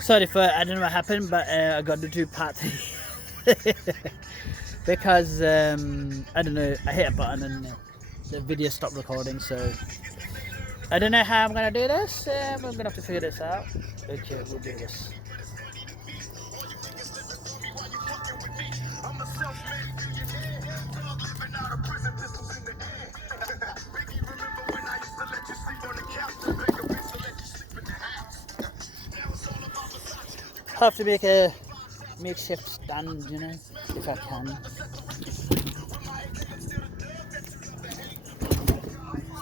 Sorry for, I don't know what happened, but I got to do part 3. Because, I don't know, I hit a button and the video stopped recording, so I don't know how I'm going to do this. I'm going to have to figure this out. Okay, we'll do this. Have to make a makeshift stand, you know, if I can.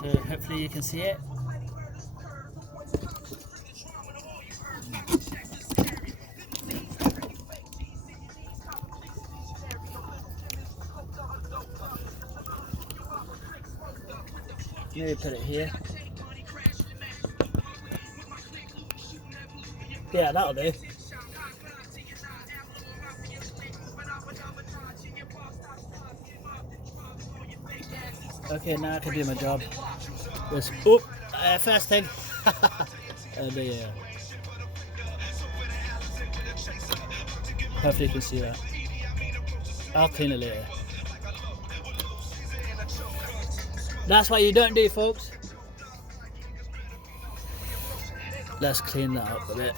So hopefully you can see it. Maybe put it here. Yeah, that'll do. Okay, now I can do my job. This, first thing. Hopefully you can see that. I'll clean it later. That's what you don't do, folks. Let's clean that up a bit.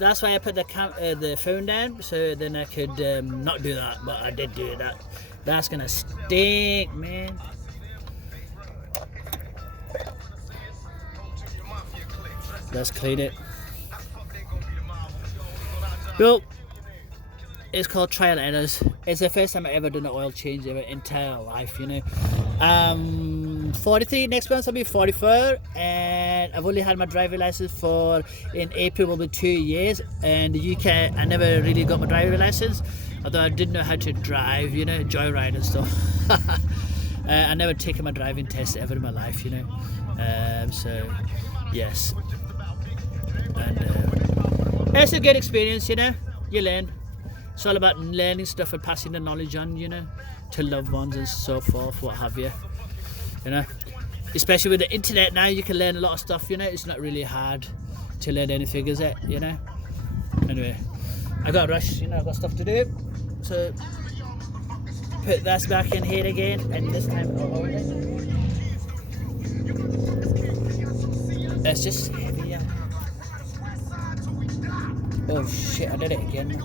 That's why I put the phone down, so then I could not do that, but I did do that. That's gonna stink, man. Let's clean it. Well, it's called trial errors. It's the first time I've ever done an oil change in my entire life, you know. 43, next month I'll be 44, and I've only had my driving license in April will be 2 years. And the UK, I never really got my driving license, although I didn't know how to drive, you know, joyride and stuff. I never taken my driving test ever in my life, you know. So, yes. And it's a good experience, you know. You learn. It's all about learning stuff and passing the knowledge on, you know, to loved ones and so forth, what have you. You know, especially with the internet now, you can learn a lot of stuff, you know. It's not really hard to learn anything, is it, you know? Anyway, I got a rush, you know, I've got stuff to do. So, put this back in here again, and this time I'll hold it. It's just heavier. Oh shit, I did it again.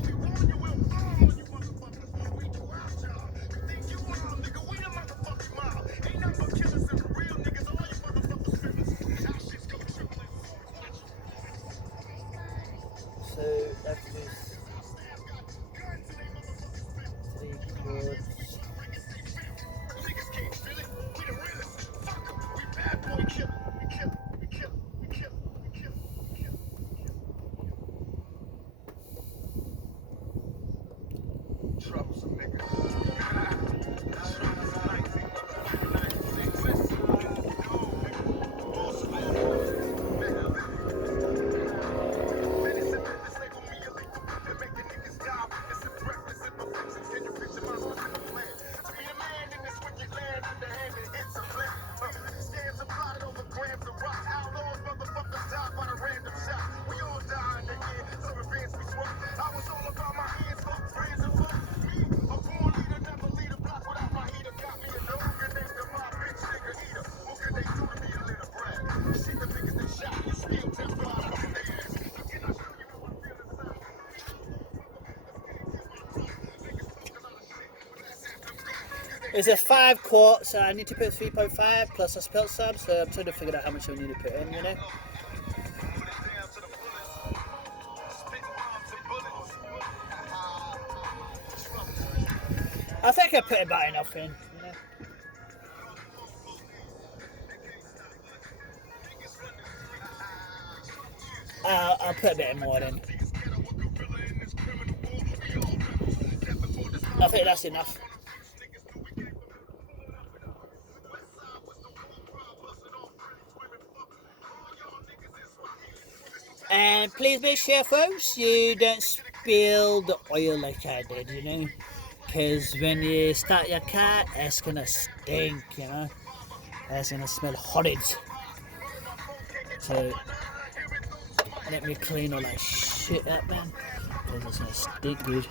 So that's just 3 chords. Troublesome nigga. It's a 5 quart, so I need to put 3.5 plus a spilt sub, so I'm trying to figure out how much I need to put in, you know. I think I put about enough in, you know. I'll put a bit more in. I think that's enough. And please make sure, folks, you don't spill the oil like I did, you know. Because when you start your car, it's gonna stink, you know. It's gonna smell horrid. So, Let me clean all that shit up, man. Because it's gonna stink good.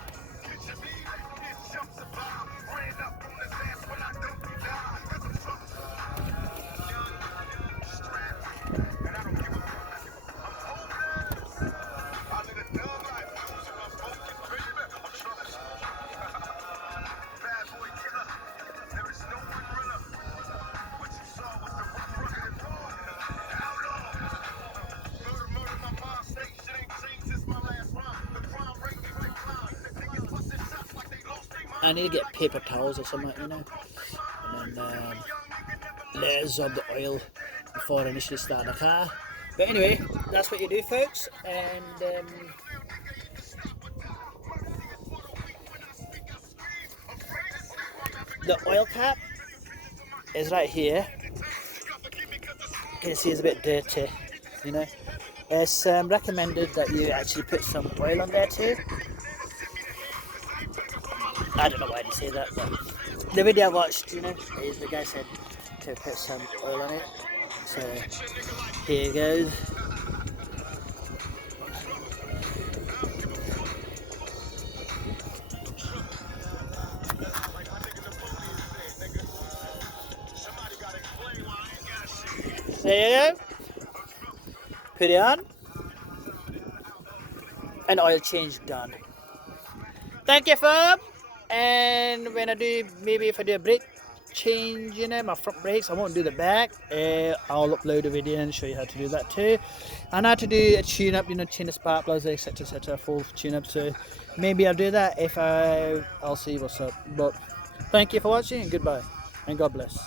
I need to get paper towels or something, you know, and then layers of the oil before I initially start the car. But anyway, that's what you do, folks, and the oil cap is right here. You can see it's a bit dirty, you know. It's recommended that you actually put some oil on there too. I don't know why they say that, but the video I watched, you know, is the guy said to put some oil on it. So here goes. There you go. Put it on. And oil change done. Thank you, firm. And when I do, maybe if I do a brake change, you know, my front brakes, I won't do the back. I'll upload a video and show you how to do that too. And how to do a tune up, you know, change the spark plugs, etc., full tune up. So maybe I'll do that if I'll see what's up. But thank you for watching and goodbye and God bless.